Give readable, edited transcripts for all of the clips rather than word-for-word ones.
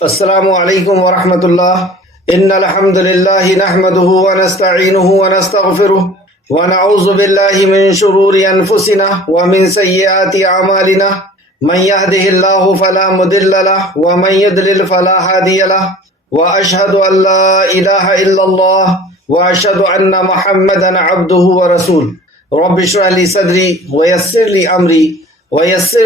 السلام علیکم ورحمۃ اللہ۔ ان الحمد للہ نحمده ونستعینه ونستغفره ونعوذ باللہ من شرور انفسنا ومن سیئات اعمالنا من يهده الله فلا مضل له ومن يضلل فلا هادي له واشهد ان لا اله الا الله واشهد ان محمدا عبده ورسوله رب اشرح لي صدري ويسر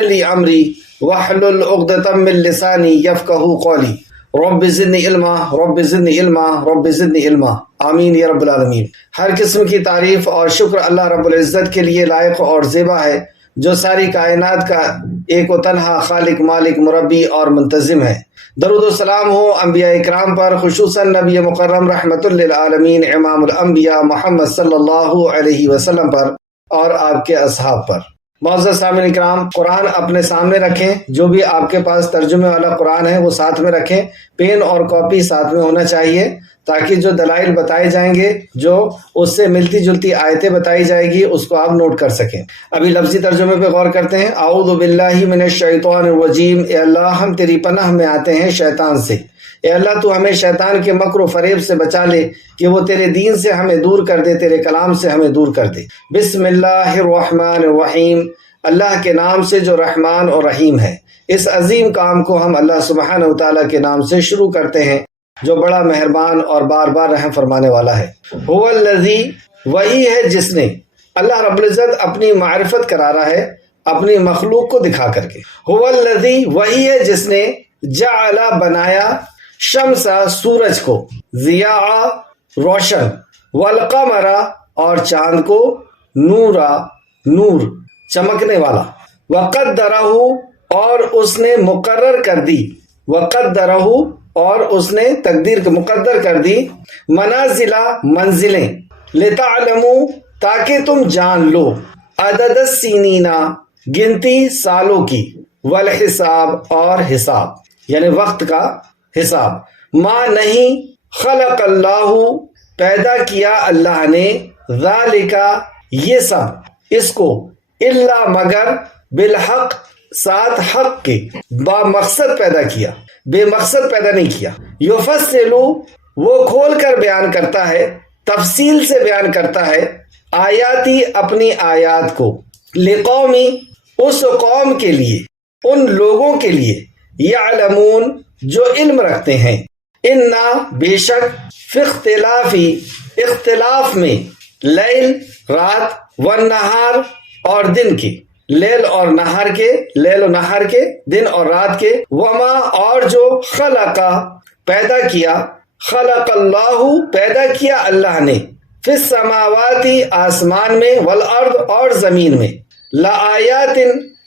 لي امري واحلل عقدۃ من لسانی یفقہوا قولی رب زدنی علما رب زدنی علما رب زدنی علما آمین یا رب العالمین۔ ہر قسم کی تعریف اور شکر اللہ رب العزت کے لیے لائق اور زیبا ہے، جو ساری کائنات کا ایک و تنہا خالق، مالک، مربی اور منتظم ہے۔ درود و سلام ہو انبیاء اکرام پر، خصوصاً نبی مکرم رحمت للعالمین امام الانبیاء محمد صلی اللہ علیہ وسلم پر اور آپ کے اصحاب پر۔ معزز سامعین اکرام، قرآن اپنے سامنے رکھیں، جو بھی آپ کے پاس ترجمے والا قرآن ہے وہ ساتھ میں رکھیں، پین اور کاپی ساتھ میں ہونا چاہیے، تاکہ جو دلائل بتائے جائیں گے، جو اس سے ملتی جلتی آیتیں بتائی جائے گی، اس کو آپ نوٹ کر سکیں۔ ابھی لفظی ترجمے پہ غور کرتے ہیں۔ اعوذ باللہ من الشیطان الرجیم، اے اللہ ہم تیری پناہ میں آتے ہیں شیطان سے۔ اے اللہ تو ہمیں شیطان کے مکر و فریب سے بچا لے کہ وہ تیرے دین سے ہمیں دور کر دے، تیرے کلام سے ہمیں دور کر دے۔ بسم اللہ الرحمن الرحیم، اللہ کے نام سے جو رحمان اور رحیم ہے۔ اس عظیم کام کو ہم اللہ سبحانہ وتعالیٰ کے نام سے شروع کرتے ہیں، جو بڑا مہربان اور بار بار رحم فرمانے والا ہے۔ هو الذی، وہی ہے جس نے، اللہ رب العزت اپنی معرفت کرا رہا ہے اپنی مخلوق کو دکھا کر کے۔ هو الذی، وہی ہے جس نے، جعل، بنایا، شمس، سورج کو، ضیاء، روشن، والقمر، اور چاند کو، نورا، نور، چمکنے والا، وقدرہ، اور اس نے مقرر کر دی، وقدرہ، اور اس نے تقدیر کو مقدر کر دی، منازل، منزلیں، لتعلموا، تاکہ تم جان لو، عدد السنین، گنتی سالوں کی، والحساب، اور حساب یعنی وقت کا حساب، ما نہیں، خلق اللہ، پیدا کیا اللہ نے، ذالک، یہ سب، اس کو، الا، مگر، بالحق، ساتھ حق کے، با مقصد پیدا کیا، بے مقصد پیدا نہیں کیا۔ یفصل، وہ کھول کر بیان کرتا ہے، تفصیل سے بیان کرتا ہے، آیاتی، اپنی آیات کو، لقومی، اس قوم کے لیے، ان لوگوں کے لیے، یعلمون، جو علم رکھتے ہیں، انا، بے شک، فی اختلافی، اختلاف میں، لیل، رات، والنہار، اور دن کے، لیل اور نہار کے، لیل و نہار کے، دن اور رات کے، وما، اور جو، خلق، پیدا کیا، خلق اللہ، پیدا کیا اللہ نے، فی السماوات، آسمان میں، والارض، اور زمین میں، لآیات،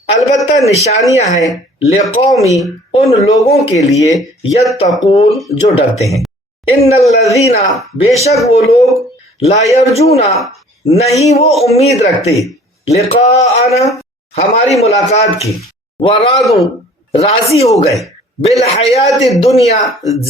البتہ نشانیاں ہیں، لقومی، ان لوگوں کے لیے، یتقون، جو ڈرتے ہیں۔ ان الذین، بے شک وہ لوگ، لا یرجون، نہیں وہ امید رکھتے، لقاءنا، ہماری ملاقات کی، ورادوا، راضی ہو گئے، بالحیات الدنیا،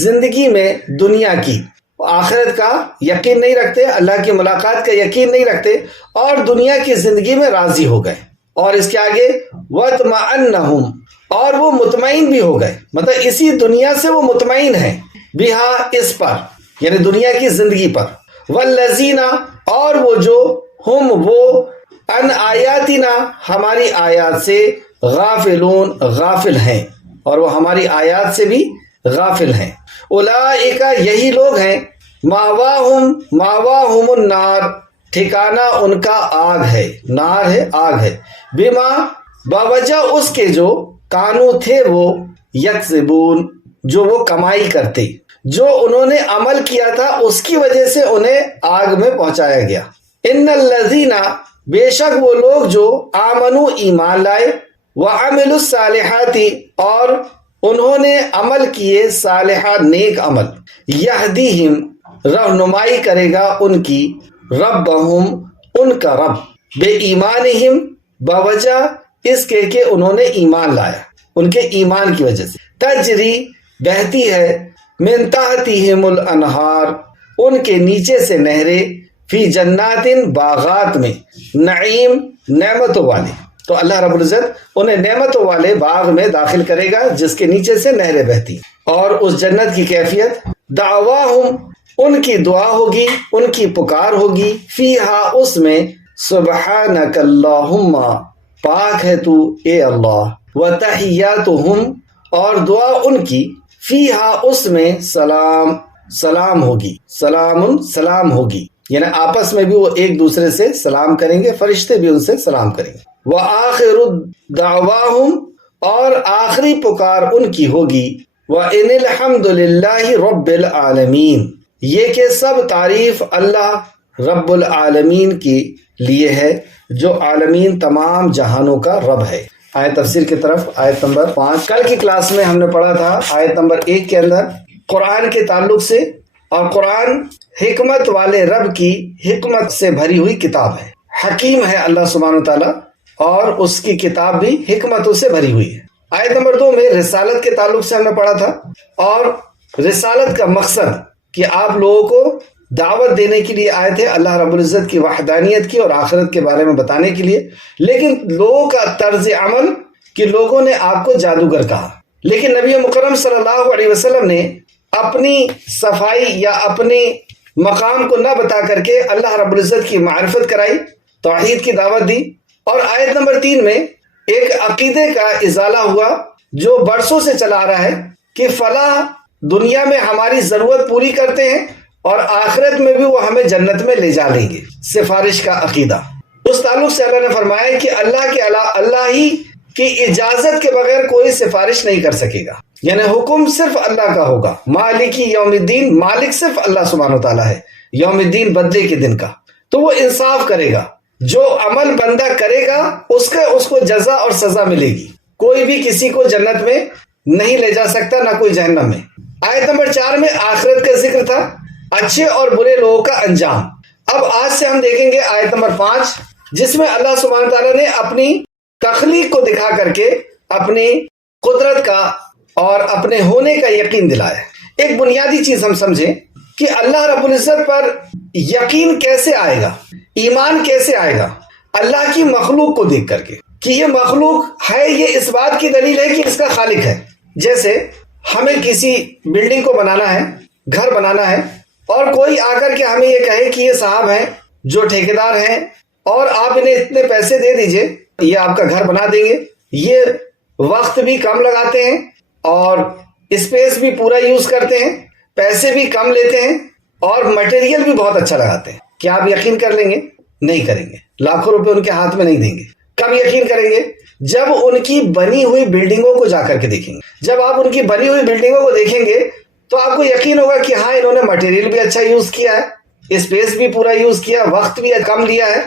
زندگی میں دنیا کی، آخرت کا یقین نہیں رکھتے، اللہ کی ملاقات کا یقین نہیں رکھتے، اور دنیا کی زندگی میں راضی ہو گئے۔ اور اس کے آگے، وَاطْمَأَنَّهُمْ، اور وہ مطمئن بھی ہو گئے، مطلب اسی دنیا سے وہ مطمئن ہیں، بہا، اس پر، یعنی دنیا کی زندگی پر، والذین، اور وہ جو، ہم وہ، ان آیاتنا، ہماری آیات سے، غافلون، غافل ہیں، اور وہ ہماری آیات سے بھی غافل ہیں۔ اولئک، یہی لوگ ہیں، ماواہم النار، ٹھکانہ ان کا آگ ہے، نار ہے، آگ ہے، بما، باوجہ اس کے جو، کانو تھے وہ، یکسبون، جو وہ کمائی کرتے، جو انہوں نے عمل کیا تھا اس کی وجہ سے انہیں آگ میں پہنچایا گیا۔ ان الذین، بے شک وہ لوگ جو، آمنو، ایمان لائے، وعملوا الصالحات، اور انہوں نے عمل کیے صالحات، نیک عمل، یہدیہم، رہنمائی کرے گا ان کی، ربہم، ان کا رب، بے ایمانہم، بوجہ اس کے کہ انہوں نے ایمان لایا، ان کے ایمان کی وجہ سے، تجری، بہتی ہے، من تحتہم الانہار، ان کے نیچے سے نہریں، فی جنات، باغات میں، نعیم، نعمتوں والے، تو اللہ رب العزت انہیں نعمتوں والے باغ میں داخل کرے گا جس کے نیچے سے نہریں بہتی ہیں۔ اور اس جنت کی کیفیت دعواہم، ان کی دعا ہوگی، ان کی پکار ہوگی، فیہا، اس میں، سبحانک اللہم، پاک ہے تو اے اللہ، وتحیاتہم، اور دعا ان کی، فیہا، اس میں، سلام، سلام ہوگی، سلام، سلام ہوگی، یعنی آپس میں بھی وہ ایک دوسرے سے سلام کریں گے، فرشتے بھی ان سے سلام کریں گے۔ وآخر دعواہم، اور آخری پکار ان کی ہوگی، وَإِنِ الْحَمْدُ لِلَّهِ رَبِّ الْعَالَمِينَ، یہ کہ سب تعریف اللہ رب العالمین کے لیے ہے جو عالمین تمام جہانوں کا رب ہے۔ آیت تفسیر کی طرف، آیت نمبر 5 کل کی کلاس میں ہم نے پڑھا تھا آیت نمبر 1 کے اندر قرآن کے تعلق سے، اور قرآن حکمت والے رب کی حکمت سے بھری ہوئی کتاب ہے، حکیم ہے اللہ سبحانہ وتعالی، اور اس کی کتاب بھی حکمتوں سے بھری ہوئی ہے۔ آیت نمبر 2 میں رسالت کے تعلق سے ہم نے پڑھا تھا، اور رسالت کا مقصد کہ آپ لوگوں کو دعوت دینے کے لیے آئے تھے اللہ رب العزت کی وحدانیت کی اور آخرت کے بارے میں بتانے کے لیے، لیکن لوگوں کا طرز عمل کہ لوگوں نے آپ کو جادوگر کہا، لیکن نبی مکرم صلی اللہ علیہ وسلم نے اپنی صفائی یا اپنے مقام کو نہ بتا کر کے اللہ رب العزت کی معرفت کرائی، توحید کی دعوت دی۔ اور آیت نمبر 3 میں ایک عقیدے کا ازالہ ہوا جو برسوں سے چلا آ رہا ہے کہ فلاں دنیا میں ہماری ضرورت پوری کرتے ہیں اور آخرت میں بھی وہ ہمیں جنت میں لے جا لیں گے، سفارش کا عقیدہ۔ اس تعلق سے اللہ نے فرمایا کہ اللہ ہی کی اجازت کے بغیر کوئی سفارش نہیں کر سکے گا، یعنی حکم صرف اللہ کا ہوگا۔ مالکی یوم الدین، مالک صرف اللہ سبحانہ وتعالیٰ ہے، یوم الدین بدلے کے دن کا، تو وہ انصاف کرے گا، جو عمل بندہ کرے گا اس کو جزا اور سزا ملے گی، کوئی بھی کسی کو جنت میں نہیں لے جا سکتا، نہ کوئی جہنم میں۔ آیت نمبر 4 میں آخرت کا ذکر تھا، اچھے اور برے لوگوں کا انجام۔ اب آج سے ہم دیکھیں گے آیت نمبر 5، جس میں اللہ سبحانہ تعالیٰ نے اپنی تخلیق کو دکھا کر کے اپنی قدرت کا اور اپنے ہونے کا یقین دلایا۔ ایک بنیادی چیز ہم سمجھیں کہ اللہ رب العزت پر یقین کیسے آئے گا، ایمان کیسے آئے گا؟ اللہ کی مخلوق کو دیکھ کر کے کہ یہ مخلوق ہے، یہ اس بات کی دلیل ہے کہ اس کا خالق ہے۔ جیسے ہمیں کسی بلڈنگ کو بنانا ہے، گھر بنانا ہے، اور کوئی آ کر کے ہمیں یہ کہے کہ یہ صاحب ہیں جو ٹھیکیدار ہیں، اور آپ انہیں اتنے پیسے دے دیجئے، یہ آپ کا گھر بنا دیں گے، یہ وقت بھی کم لگاتے ہیں اور اسپیس بھی پورا یوز کرتے ہیں، پیسے بھی کم لیتے ہیں، اور مٹیریل بھی بہت اچھا لگاتے ہیں۔ کیا آپ یقین کر لیں گے؟ نہیں کریں گے، لاکھوں روپے ان کے ہاتھ میں نہیں دیں گے۔ کب یقین کریں گے؟ جب ان کی بنی ہوئی بلڈنگوں کو جا کر کے دیکھیں گے۔ جب آپ ان کی بنی ہوئی بلڈنگوں کو دیکھیں گے تو آپ کو یقین ہوگا کہ ہاں، انہوں نے مٹیریل بھی اچھا یوز کیا ہے، اسپیس بھی پورا یوز کیا، وقت بھی کم لیا ہے،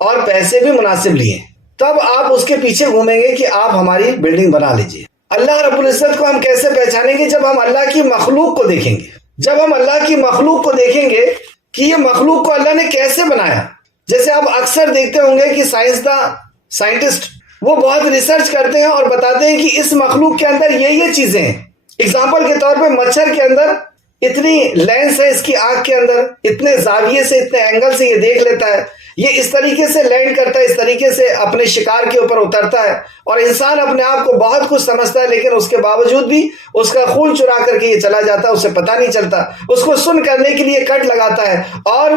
اور پیسے بھی مناسب لیے ہیں۔ تب آپ اس کے پیچھے گھومیں گے کہ آپ ہماری بلڈنگ بنا لیجئے۔ اللہ رب العزت کو ہم کیسے پہچانیں گے؟ جب ہم اللہ کی مخلوق کو دیکھیں گے، جب ہم اللہ کی مخلوق کو دیکھیں گے کہ یہ مخلوق کو اللہ نے کیسے بنایا۔ جیسے آپ اکثر دیکھتے ہوں گے کہ سائنٹسٹ وہ بہت ریسرچ کرتے ہیں اور بتاتے ہیں کہ اس مخلوق کے اندر یہ چیزیں ہیں۔ اگزامپل کے طور پہ مچھر کے اندر اتنی لینس ہے، اس کی آنکھ کے اندر اتنے زاویے سے، اتنے اینگل سے یہ دیکھ لیتا ہے، یہ اس طریقے سے لینڈ کرتا ہے، اس طریقے سے اپنے شکار کے اوپر اترتا ہے، اور انسان اپنے آپ کو بہت کچھ سمجھتا ہے، لیکن اس کے باوجود بھی اس کا خون چرا کر کے یہ چلا جاتا ہے، اسے پتہ نہیں چلتا، اس کو سن کرنے کے لیے کٹ لگاتا ہے، اور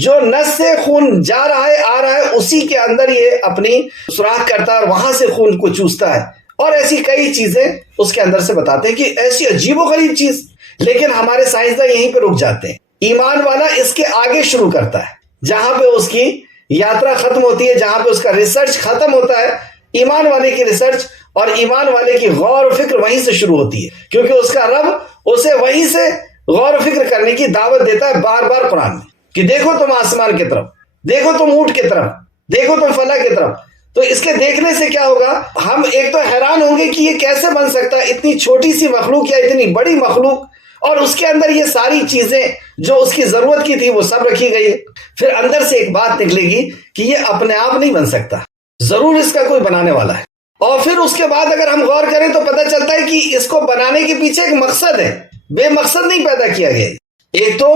جو نس سے خون جا رہا ہے آ رہا ہے اسی کے اندر یہ اپنی سوراخ کرتا ہے اور وہاں سے خون کو چوستا ہے، اور ایسی کئی چیزیں اس کے اندر سے بتاتے ہیں کہ ایسی عجیب و غریب چیز۔ لیکن ہمارے سائنسداں یہیں پہ رک جاتے ہیں۔ ایمان والا اس کے آگے شروع کرتا ہے، جہاں پہ اس کی یاترا ختم ہوتی ہے، جہاں پہ اس کا ریسرچ ختم ہوتا ہے، ایمان والے کی ریسرچ اور ایمان والے کی غور و فکر وہیں سے شروع ہوتی ہے، کیونکہ اس کا رب اسے وہیں سے غور و فکر کرنے کی دعوت دیتا ہے بار بار قرآن میں، کہ دیکھو تم آسمان کی طرف، دیکھو تم اونٹ کی طرف، دیکھو تم فلک کی طرف۔ تو اس کے دیکھنے سے کیا ہوگا؟ ہم ایک تو حیران ہوں گے کہ یہ کیسے بن سکتا ہے، اتنی چھوٹی سی مخلوق یا اتنی بڑی مخلوق، اور اس کے اندر یہ ساری چیزیں جو اس کی ضرورت کی تھی وہ سب رکھی گئی ہے۔ پھر اندر سے ایک بات نکلے گی کہ یہ اپنے آپ نہیں بن سکتا، ضرور اس کا کوئی بنانے والا ہے، اور پھر اس کے بعد اگر ہم غور کریں تو پتہ چلتا ہے کہ اس کو بنانے کے پیچھے ایک مقصد ہے، بے مقصد نہیں پیدا کیا گیا ہے۔ ایک تو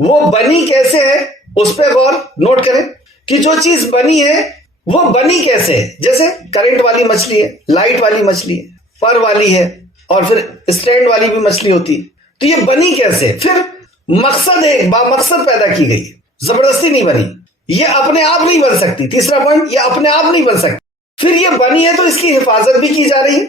وہ بنی کیسے ہے اس پہ غور نوٹ کریں کہ جو چیز بنی ہے وہ بنی کیسے؟ جیسے کرنٹ والی مچھلی ہے، لائٹ والی مچھلی ہے، پر والی ہے، اور پھر اسٹینڈ والی بھی مچھلی ہوتی ہے. تو یہ بنی کیسے؟ پھر مقصد ہے، با مقصد پیدا کی گئی، زبردستی نہیں بنی. یہ اپنے آپ نہیں بن سکتی. تیسرا پوائنٹ، یہ اپنے آپ نہیں بن سکتی. پھر یہ بنی ہے تو اس کی حفاظت بھی کی جا رہی ہے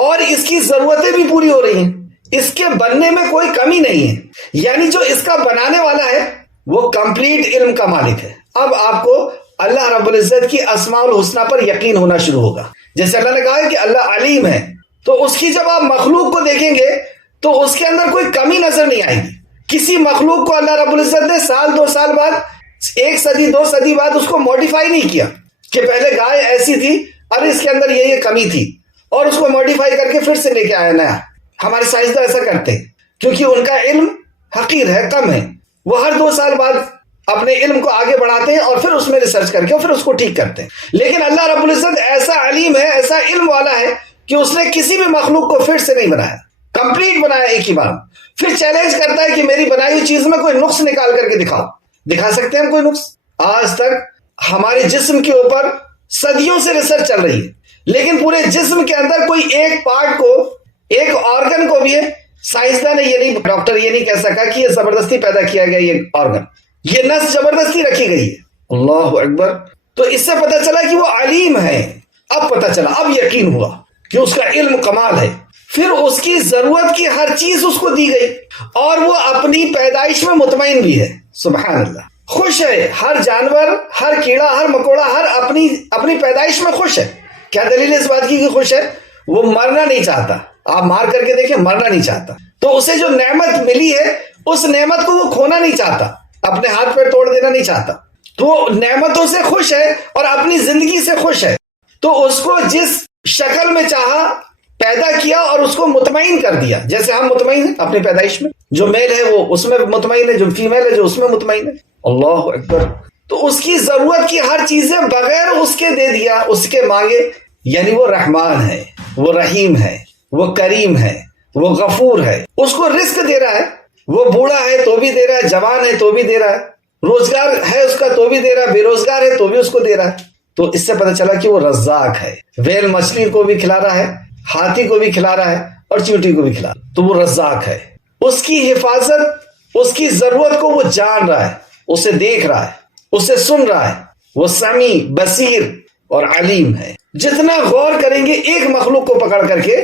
اور اس کی ضرورتیں بھی پوری ہو رہی ہیں. اس کے بننے میں کوئی کمی نہیں ہے. یعنی جو اس کا بنانے والا ہے وہ کمپلیٹ علم کا مالک ہے. اب آپ کو اللہ رب العزت کی اسماء الحسنہ پر یقین ہونا شروع ہوگا. جیسے اللہ نے کہا ہے کہ اللہ علیم ہے، تو اس کی جب آپ مخلوق کو دیکھیں گے تو اس کے اندر کوئی کمی نظر نہیں آئے گی. کسی مخلوق کو اللہ رب العزت نے سال 2 سال بعد، 1 صدی 2 صدی بعد اس کو موڈیفائی نہیں کیا کہ پہلے گائے ایسی تھی، اب اس کے اندر یہ کمی تھی اور اس کو موڈیفائی کر کے پھر سے لے کے آیا نیا. ہمارے سائنسداں ایسا کرتے ہیں کیونکہ ان کا علم حقیر ہے، کم ہے. وہ ہر 2 سال بعد اپنے علم کو آگے بڑھاتے ہیں اور پھر اس میں ریسرچ کر کے پھر اس کو ٹھیک کرتے ہیں. لیکن اللہ رب العزت ایسا علیم ہے، ایسا علم والا ہے کہ اس نے کسی بھی مخلوق کو پھر سے نہیں بنایا، کمپلیٹ بنایا ایک ہی بار. پھر چیلنج کرتا ہے کہ میری بنائی ہوئی چیز میں کوئی نقص نکال کر کے دکھاؤ. دکھا سکتے ہیں ہم کوئی نقص؟ آج تک ہمارے جسم کے اوپر صدیوں سے ریسرچ چل رہی ہے، لیکن پورے جسم کے اندر کوئی ایک پارٹ کو، ایک آرگن کو بھی ہے سائنسداں نے یہ نہیں، ڈاکٹر یہ نہیں کہہ سکا کہ یہ زبردستی پیدا کیا گیا یہ آرگن، یہ نس زبردستی رکھی گئی ہے. اللہ اکبر. تو اس سے پتہ چلا کہ وہ علیم ہے. اب پتہ چلا، اب یقین ہوا کہ اس کا علم کمال ہے. پھر اس کی ضرورت کی ہر چیز اس کو دی گئی اور وہ اپنی پیدائش میں مطمئن بھی ہے. سبحان اللہ. خوش ہے. ہر جانور، ہر کیڑا، ہر مکوڑا، ہر اپنی پیدائش میں خوش ہے. کیا دلیل ہے اس بات کی کہ خوش ہے؟ وہ مرنا نہیں چاہتا. آپ مار کر کے دیکھیں، مرنا نہیں چاہتا. تو اسے جو نعمت ملی ہے اس نعمت کو وہ کھونا نہیں چاہتا، اپنے ہاتھ پہ توڑ دینا نہیں چاہتا. تو وہ نعمتوں سے خوش ہے اور اپنی زندگی سے خوش ہے. تو اس کو جس شکل میں چاہا پیدا کیا اور اس کو مطمئن کر دیا. جیسے ہم مطمئن ہیں اپنی پیدائش میں، جو میل ہے وہ اس میں مطمئن ہے، جو فیمیل ہے جو اس میں مطمئن ہے. اللہ اکبر. تو اس کی ضرورت کی ہر چیزیں بغیر اس کے دے دیا، اس کے مانگے. یعنی وہ رحمان ہے، وہ رحیم ہے، وہ کریم ہے، وہ غفور ہے. اس کو رزق دے رہا ہے. وہ بوڑھا ہے تو بھی دے رہا ہے، جوان ہے تو بھی دے رہا ہے، روزگار ہے اس کا تو بھی دے رہا ہے، بے روزگار ہے تو بھی اس کو دے رہا ہے. تو اس سے پتہ چلا کہ وہ رزاق ہے. ویل مچھلی کو بھی کھلا رہا ہے، ہاتھی کو بھی کھلا رہا ہے اور چیونٹی کو بھی کھلا رہا ہے. تو وہ رزاق ہے. اس کی حفاظت، اس کی ضرورت کو وہ جان رہا ہے، اسے دیکھ رہا ہے، اسے سن رہا ہے. وہ سمیع، بصیر اور علیم ہے. جتنا غور کریں گے ایک مخلوق کو پکڑ کر کے،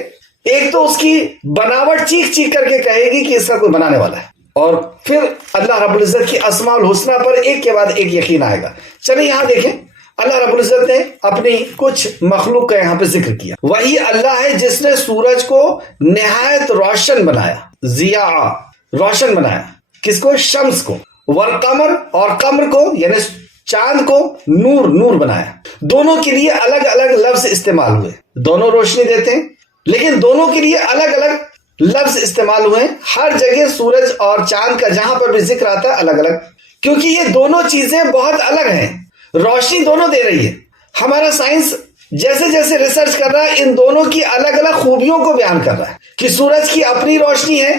ایک تو اس کی بناوٹ چیخ چیخ کر کے کہے گی کہ اس کا کوئی بنانے والا ہے، اور پھر اللہ رب العزت کی اسماء الحسنہ پر ایک کے بعد ایک یقین آئے گا. چلیں یہاں دیکھیں، اللہ رب العزت نے اپنی کچھ مخلوق کا یہاں پہ ذکر کیا. وہی اللہ ہے جس نے سورج کو نہایت روشن بنایا، ضیاء، روشن بنایا. کس کو؟ شمس کو. والقمر، اور قمر کو یعنی چاند کو نور، نور بنایا. دونوں کے لیے الگ الگ لفظ استعمال ہوئے. دونوں روشنی دیتے ہیں لیکن دونوں کے لیے الگ الگ لفظ استعمال ہوئے. ہر جگہ سورج اور چاند کا جہاں پر بھی ذکر آتا ہے الگ الگ، کیونکہ یہ دونوں چیزیں بہت الگ ہیں. روشنی دونوں دے رہی ہے. ہمارا سائنس جیسے جیسے ریسرچ کر رہا ہے ان دونوں کی الگ الگ خوبیوں کو بیان کر رہا ہے کہ سورج کی اپنی روشنی ہے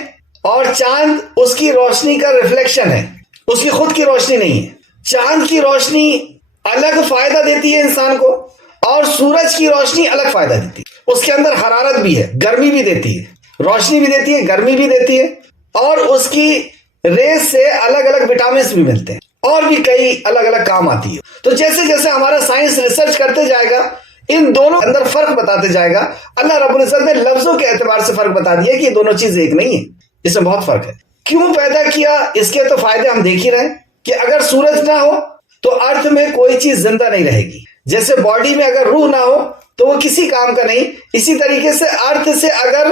اور چاند اس کی روشنی کا ریفلیکشن ہے، اس کی خود کی روشنی نہیں ہے. چاند کی روشنی الگ فائدہ دیتی ہے انسان کو اور سورج کی روشنی الگ فائدہ دیتی ہے. اس کے اندر حرارت بھی ہے، گرمی بھی دیتی ہے، روشنی بھی دیتی ہے، گرمی بھی دیتی ہے، اور اس کی ریز سے الگ الگ وٹامنس بھی ملتے ہیں اور بھی کئی الگ الگ کام آتی ہے. تو جیسے جیسے ہمارا سائنس ریسرچ کرتے جائے گا ان دونوں اندر فرق بتاتے جائے گا. اللہ رب العزت نے لفظوں کے اعتبار سے فرق بتا دیا کہ یہ دونوں چیزیں ایک نہیں ہیں، اس میں بہت فرق ہے. کیوں پیدا کیا؟ اس کے تو فائدے ہم دیکھ ہی رہے ہیں کہ اگر سورج نہ ہو تو ارتھ میں کوئی چیز زندہ نہیں رہے گی. جیسے باڈی میں اگر روح نہ ہو تو وہ کسی کام کا نہیں، اسی طریقے سے ارتھ سے اگر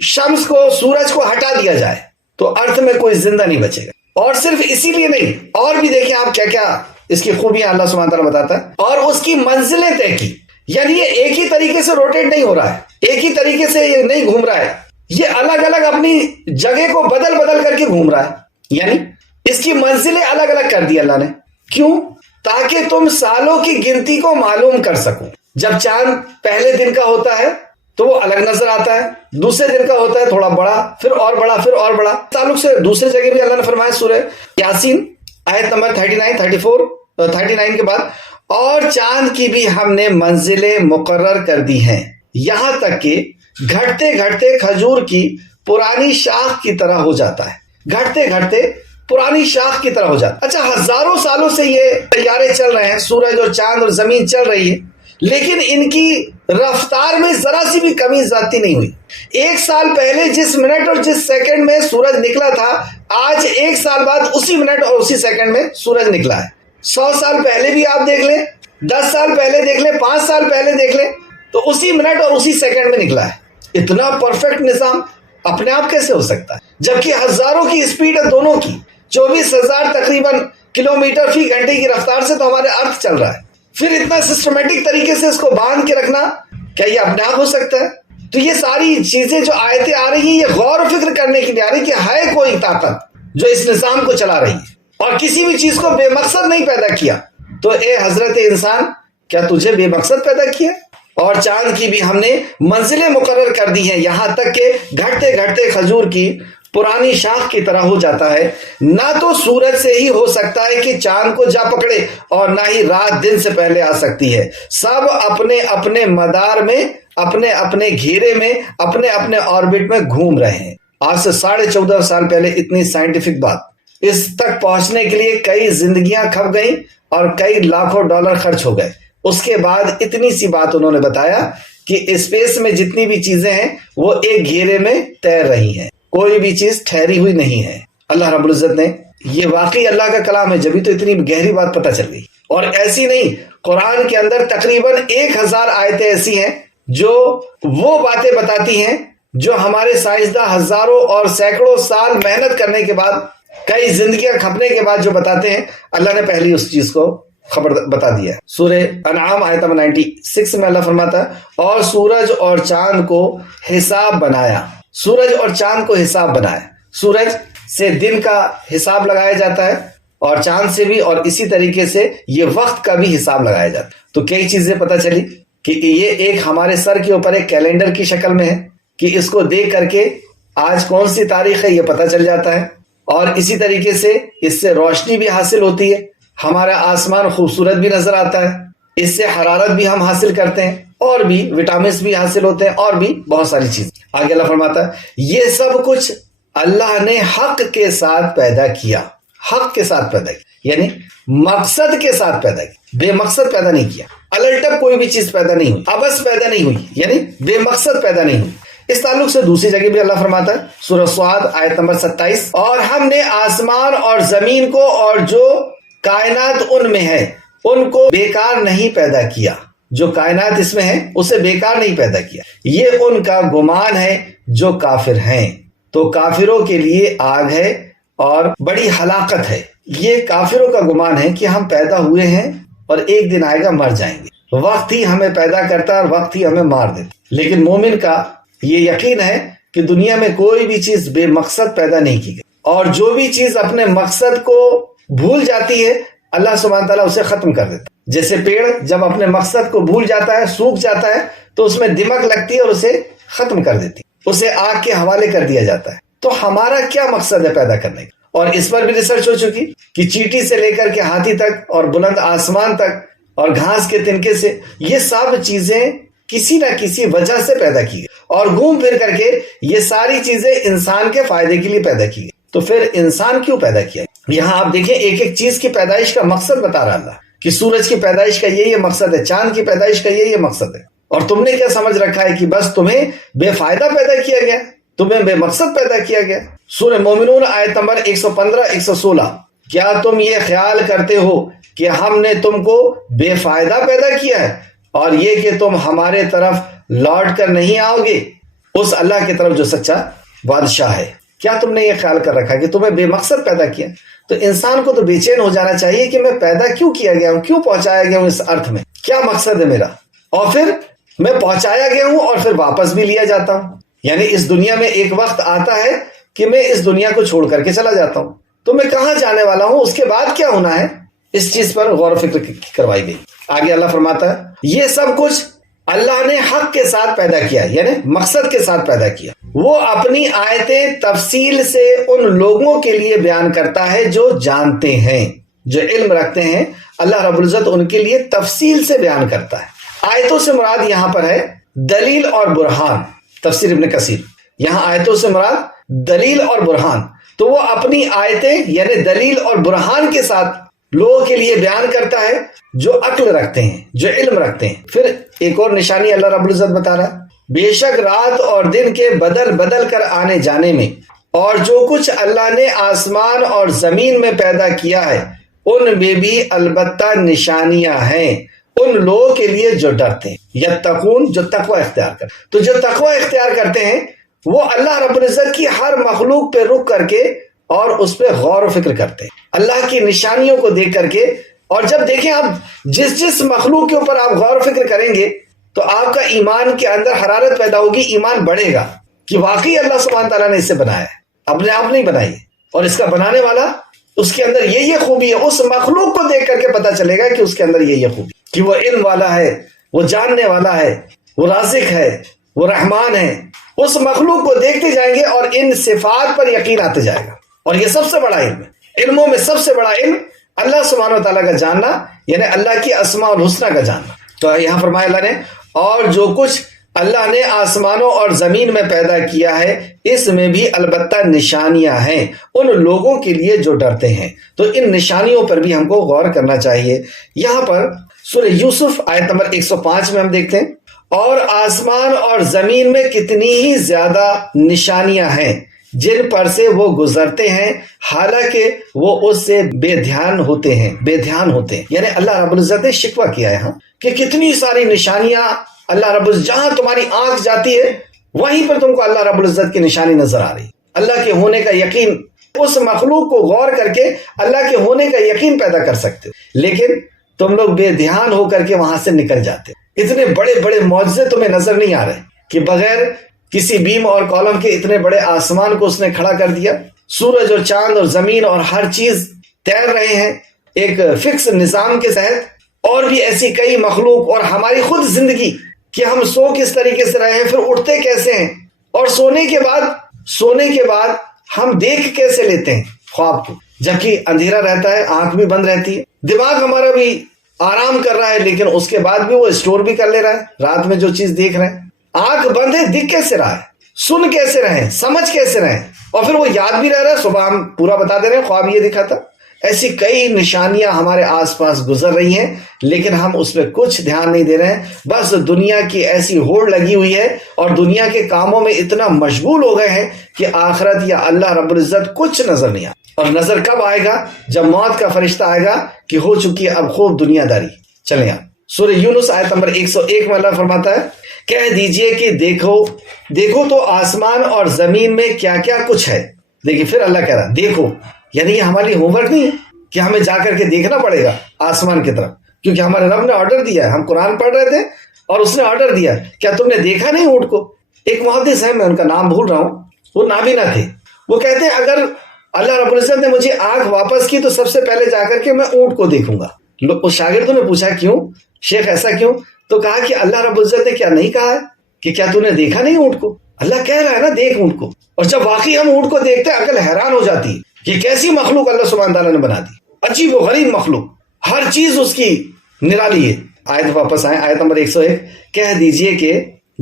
شمس کو، سورج کو ہٹا دیا جائے تو ارتھ میں کوئی زندہ نہیں بچے گا. اور صرف اسی لیے نہیں، اور بھی دیکھیں آپ کیا کیا اس کی خوبیاں اللہ سبحانہ تعالیٰ بتاتا ہے. اور اس کی منزلیں طے کی، یعنی یہ ایک ہی طریقے سے روٹیٹ نہیں ہو رہا ہے، ایک ہی طریقے سے یہ نہیں گھوم رہا ہے، یہ الگ الگ اپنی جگہ کو بدل بدل کر کے گھوم رہا ہے. یعنی اس کی منزلیں الگ الگ کر دی اللہ نے. کیوں؟ تاکہ تم سالوں کی گنتی کو معلوم کر سکو. جب چاند پہلے دن کا ہوتا ہے تو وہ الگ نظر آتا ہے، دوسرے دن کا ہوتا ہے تھوڑا بڑا، پھر اور بڑا، پھر اور بڑا. تعلق سے دوسرے جگہ بھی اللہ نے فرمایا سورہ یاسین آیت نمبر 39 34 39 کے بعد، اور چاند کی بھی ہم نے منزلیں مقرر کر دی ہیں، یہاں تک کہ گھٹتے گھٹتے کھجور کی پرانی شاخ کی طرح ہو جاتا ہے، گھٹتے گھٹتے پرانی شاخ کی طرح ہو جاتا ہے۔ اچھا، ہزاروں سالوں سے یہ طیارے چل رہے ہیں، سورج اور چاند اور زمین چل رہی ہے، لیکن ان کی رفتار میں ذرا سی بھی کمی زیادتی نہیں ہوئی۔ 1 سال پہلے جس منٹ اور جس سیکنڈ میں سورج نکلا تھا، آج 1 سال بعد اسی منٹ اور اسی سیکنڈ میں سورج نکلا ہے۔ 100 سال پہلے بھی آپ دیکھ لیں، 10 سال پہلے دیکھ لیں، 5 سال پہلے دیکھ لیں، تو اسی منٹ اور اسی سیکنڈ میں نکلا ہے۔ اتنا پرفیکٹ نظام اپنے آپ کیسے ہو سکتا ہے؟ جبکہ ہزاروں کی اسپیڈ ہے دونوں کی، 24,000 تقریباً کلومیٹر فی گھنٹے کی رفتار سے تو ہمارے ارتھ چل رہا ہے۔ پھر اتنا سسٹمیٹک طریقے سے اس کو باندھ کے رکھنا، کیا یہ اپنے آپ ہو سکتا ہے؟ تو یہ ساری چیزیں جو آیتیں آ رہی ہیں، یہ غور و فکر کرنے کے لیے آ رہی کہ ہے کوئی طاقت جو اس نظام کو چلا رہی ہے، اور کسی بھی چیز کو بے مقصد نہیں پیدا کیا۔ تو اے حضرت انسان، کیا تجھے بے مقصد پیدا کیا؟ اور چاند کی بھی ہم نے منزلیں مقرر کر دی ہیں، یہاں تک کہ گھٹتے گھٹتے کھجور کی پرانی شاخ کی طرح ہو جاتا ہے۔ نہ تو سورج سے ہی ہو سکتا ہے کہ چاند کو جا پکڑے، اور نہ ہی رات دن سے پہلے آ سکتی ہے۔ سب اپنے اپنے مدار میں، اپنے اپنے گھیرے میں، اپنے اپنے آربٹ میں گھوم رہے ہیں۔ آج سے 14.5 سال پہلے اتنی سائنٹیفک بات، اس تک پہنچنے کے لیے کئی زندگیاں کھپ گئیں اور کئی لاکھوں ڈالر خرچ ہو گئے۔ اس کے بعد اتنی سی بات انہوں نے بتایا کہ اسپیس میں جتنی بھی چیزیں ہیں وہ ایک گھیرے میں تیر رہی ہیں، کوئی بھی چیز ٹھہری ہوئی نہیں ہے۔ اللہ رب العزت نے، یہ واقعی اللہ کا کلام ہے، جبھی تو اتنی گہری بات پتہ چل گئی۔ اور ایسی نہیں، قرآن کے اندر تقریباً 1000 آیتیں ایسی ہیں جو وہ باتیں بتاتی ہیں جو ہمارے سائنسداں ہزاروں اور سینکڑوں سال محنت کرنے کے بعد، کئی زندگیاں کھپنے کے بعد جو بتاتے ہیں، اللہ نے پہلی اس چیز کو خبر بتا دیا ہے۔ سورہ انعام آیت نمبر 96 میں اللہ فرماتا ہے، اور سورج اور چاند کو حساب بنایا، سورج اور چاند کو حساب بنایا۔ سورج سے دن کا حساب لگایا جاتا ہے، اور چاند سے بھی، اور اسی طریقے سے یہ وقت کا بھی حساب لگایا جاتا ہے۔ تو کئی چیزیں پتہ چلی کہ یہ ایک ہمارے سر کے اوپر ایک کیلنڈر کی شکل میں ہے، کہ اس کو دیکھ کر کے آج کون سی تاریخ ہے یہ پتہ چل جاتا ہے، اور اسی طریقے سے اس سے روشنی بھی حاصل ہوتی ہے، ہمارا آسمان خوبصورت بھی نظر آتا ہے، اس سے حرارت بھی ہم حاصل کرتے ہیں، اور بھی وٹامنس بھی حاصل ہوتے ہیں، اور بھی بہت ساری چیزیں۔ آگے اللہ فرماتا ہے، یہ سب کچھ اللہ نے حق کے ساتھ پیدا کیا، حق کے ساتھ پیدا کیا، یعنی مقصد کے ساتھ پیدا کیا، بے مقصد پیدا نہیں کیا۔ الٹپ کوئی بھی چیز پیدا نہیں ہوئی، ابس پیدا نہیں ہوئی، یعنی بے مقصد پیدا نہیں ہوئی۔ اس تعلق سے دوسری جگہ بھی اللہ فرماتا ہے، سورہ صاد آیت نمبر 27، اور ہم نے آسمان اور زمین کو اور جو کائنات ان میں ہے ان کو بیکار نہیں پیدا کیا، جو کائنات اس میں ہے اسے بیکار نہیں پیدا کیا، یہ ان کا گمان ہے جو کافر ہیں۔ تو کافروں کے لیے آگ ہے اور بڑی ہلاکت ہے۔ یہ کافروں کا گمان ہے کہ ہم پیدا ہوئے ہیں اور ایک دن آئے گا مر جائیں گے، وقت ہی ہمیں پیدا کرتا ہے اور وقت ہی ہمیں مار دیتا۔ لیکن مومن کا یہ یقین ہے کہ دنیا میں کوئی بھی چیز بے مقصد پیدا نہیں کی گئی، اور جو بھی چیز اپنے مقصد کو بھول جاتی ہے اللہ سبحانہ تعالیٰ اسے ختم کر دیتا ہے۔ جیسے پیڑ جب اپنے مقصد کو بھول جاتا ہے، سوکھ جاتا ہے، تو اس میں دمک لگتی ہے اور اسے ختم کر دیتی ہے، اسے آگ کے حوالے کر دیا جاتا ہے۔ تو ہمارا کیا مقصد ہے پیدا کرنے کا؟ اور اس پر بھی ریسرچ ہو چکی کہ چیٹی سے لے کر کے ہاتھی تک اور بلند آسمان تک اور گھاس کے تنکے سے، یہ سب چیزیں کسی نہ کسی وجہ سے پیدا کی گئی، اور گھوم پھر کر کے یہ ساری چیزیں انسان کے فائدے کے لیے پیدا کی گئی۔ تو پھر انسان کیوں پیدا کیا؟ یہاں آپ دیکھیں ایک ایک چیز کی پیدائش کا مقصد بتا رہا اللہ، کہ سورج کی پیدائش کا یہ مقصد ہے، چاند کی پیدائش کا یہ مقصد ہے، اور تم نے کیا سمجھ رکھا ہے کہ بس تمہیں بے فائدہ پیدا کیا گیا، تمہیں بے مقصد پیدا کیا گیا۔ سورہ مومنون آیت نمبر 115-116، کیا تم یہ خیال کرتے ہو کہ ہم نے تم کو بے فائدہ پیدا کیا ہے، اور یہ کہ تم ہمارے طرف لوٹ کر نہیں آؤ گے، اس اللہ کی طرف جو سچا بادشاہ ہے؟ کیا تم نے یہ خیال کر رکھا کہ تمہیں بے مقصد پیدا کیا؟ تو انسان کو تو بے چین ہو جانا چاہیے کہ میں پیدا کیوں کیا گیا ہوں، کیوں پہنچایا گیا ہوں اس ارتھ میں، کیا مقصد ہے میرا، اور پھر میں پہنچایا گیا ہوں اور پھر واپس بھی لیا جاتا ہوں۔ یعنی اس دنیا میں ایک وقت آتا ہے کہ میں اس دنیا کو چھوڑ کر کے چلا جاتا ہوں، تو میں کہاں جانے والا ہوں، اس کے بعد کیا ہونا ہے، اس چیز پر غور و فکر کروائی گئی۔ آگے اللہ فرماتا ہے، یہ سب کچھ اللہ نے حق کے ساتھ پیدا کیا، یعنی مقصد کے ساتھ پیدا کیا۔ وہ اپنی آیتیں تفصیل سے ان لوگوں کے لیے بیان کرتا ہے جو جانتے ہیں، جو علم رکھتے ہیں اللہ رب العزت ان کے لیے تفصیل سے بیان کرتا ہے۔ آیتوں سے مراد یہاں پر ہے دلیل اور برہان، تفسیر ابن کثیر، یہاں آیتوں سے مراد دلیل اور برہان، تو وہ اپنی آیتیں یعنی دلیل اور برہان کے ساتھ لوگوں کے لیے بیان کرتا ہے جو عقل رکھتے ہیں، جو علم رکھتے ہیں۔ پھر ایک اور نشانی اللہ رب العزت بتا رہا ہے، بے شک رات اور دن کے بدل بدل کر آنے جانے میں اور جو کچھ اللہ نے آسمان اور زمین میں پیدا کیا ہے ان میں بھی البتہ نشانیاں ہیں ان لوگوں کے لیے جو ڈرتے ہیں، یتقون، جو تقوی اختیار کرتے ہیں۔ تو جو تقوی اختیار کرتے ہیں وہ اللہ رب العزت کی ہر مخلوق پہ رک کر کے اور اس پہ غور و فکر کرتے ہیں، اللہ کی نشانیوں کو دیکھ کر کے۔ اور جب دیکھیں آپ جس مخلوق کے اوپر آپ غور و فکر کریں گے تو آپ کا ایمان کے اندر حرارت پیدا ہوگی، ایمان بڑھے گا کہ واقعی اللہ سبحانہ تعالیٰ نے اسے بنایا ہے، اپنے آپ نہیں بنائی ہے، اور اس کا بنانے والا اس کے اندر یہ خوبی ہے۔ اس مخلوق کو دیکھ کر کے پتا چلے گا کہ اس کے اندر یہ خوبی کہ وہ علم والا ہے، وہ جاننے والا ہے، وہ رازق ہے، وہ رحمان ہے۔ اس مخلوق کو دیکھتے جائیں گے اور ان صفات پر یقین آتے جائے گا۔ اور یہ سب سے بڑا علم ہے، علموں میں سب سے بڑا علم اللہ سبحانہ و تعالیٰ کا جاننا، یعنی اللہ کی اسماء الحسنہ کا جاننا۔ تو یہاں فرمایا اللہ نے، اور جو کچھ اللہ نے آسمانوں اور زمین میں پیدا کیا ہے اس میں بھی البتہ نشانیاں ہیں ان لوگوں کے لیے جو ڈرتے ہیں۔ تو ان نشانیوں پر بھی ہم کو غور کرنا چاہیے۔ یہاں پر سورہ یوسف آیت نمبر 105 میں ہم دیکھتے ہیں، اور آسمان اور زمین میں کتنی ہی زیادہ نشانیاں ہیں جن پر سے وہ گزرتے ہیں حالانکہ وہ اس سے بے دھیان ہوتے ہیں، یعنی اللہ رب العزت نے شکوہ کیا ہے کہ کتنی ساری نشانیاں اللہ رب العزت، جہاں تمہاری آنکھ جاتی ہے وہیں پر تم کو اللہ رب العزت کی نشانی نظر آ رہی، اللہ کے ہونے کا یقین، اس مخلوق کو غور کر کے اللہ کے ہونے کا یقین پیدا کر سکتے، لیکن تم لوگ بے دھیان ہو کر کے وہاں سے نکل جاتے۔ اتنے بڑے بڑے معجزے تمہیں نظر نہیں آ رہے کہ بغیر کسی بیم اور کالم کے اتنے بڑے آسمان کو اس نے کھڑا کر دیا، سورج اور چاند اور زمین اور ہر چیز تیر رہے ہیں ایک فکس نظام کے تحت، اور بھی ایسی کئی مخلوق، اور ہماری خود زندگی کہ ہم سو کس طریقے سے رہے ہیں، پھر اٹھتے کیسے ہیں، اور سونے کے بعد ہم دیکھ کیسے لیتے ہیں خواب کو، جبکہ اندھیرا رہتا ہے، آنکھ بھی بند رہتی ہے، دماغ ہمارا بھی آرام کر رہا ہے لیکن اس کے بعد بھی وہ اسٹور بھی کر لے رہا ہے رات میں جو چیز دیکھ رہے ہیں۔ آنکھ بند ہے، دکھ کیسے رہا ہے، سن کیسے رہے، سمجھ کیسے رہے، اور پھر وہ یاد بھی رہ رہا ہے، صبح ہم پورا بتا دے رہے ہیں خواب یہ دکھا تھا۔ ایسی کئی نشانیاں ہمارے آس پاس گزر رہی ہیں لیکن ہم اس پہ کچھ دھیان نہیں دے رہے ہیں، بس دنیا کی ایسی ہوڑ لگی ہوئی ہے اور دنیا کے کاموں میں اتنا مشغول ہو گئے ہیں کہ آخرت یا اللہ رب العزت کچھ نظر نہیں آتا۔ اور نظر کب آئے گا؟ جب موت کا فرشتہ آئے گا کہ ہو چکی ہے اب خوب دنیا داری۔ چلیں آپ سورہ یونس آیت نمبر 101 میں اللہ فرماتا ہے، کہہ دیجئے کہ دیکھو تو آسمان اور زمین میں کیا کیا کچھ ہے۔ دیکھیں پھر اللہ کہہ رہا دیکھو، یعنی یہ ہماری ہوم ورک نہیں ہے کہ ہمیں جا کر کے دیکھنا پڑے گا آسمان کی طرف، کیونکہ ہمارے رب نے آرڈر دیا ہے، ہم قرآن پڑھ رہے تھے اور اس نے آرڈر دیا، کیا تم نے دیکھا نہیں اونٹ کو؟ ایک محدث ہے، میں ان کا نام بھول رہا ہوں، وہ نابینا تھے، وہ کہتے ہیں اگر اللہ رب العزت نے مجھے آنکھ واپس کی تو سب سے پہلے جا کر کے میں اونٹ کو دیکھوں گا۔ اس شاگردوں نے پوچھا کیوں شیخ ایسا کیوں؟ تو کہا کہ اللہ رب العزت نے کیا نہیں کہا ہے کہ کیا تو نے دیکھا نہیں اونٹ کو؟ اللہ کہہ رہا ہے نا دیکھ اونٹ کو، اور جب واقعی ہم اونٹ کو دیکھتے ہیں عقل حیران ہو جاتی ہے کہ کیسی مخلوق اللہ سبحانہ تعالیٰ نے بنا دی، عجیب و غریب مخلوق، ہر چیز اس کی نرالی ہے۔ آیت واپس آئیں، آیت نمبر 101، کہہ دیجئے کہ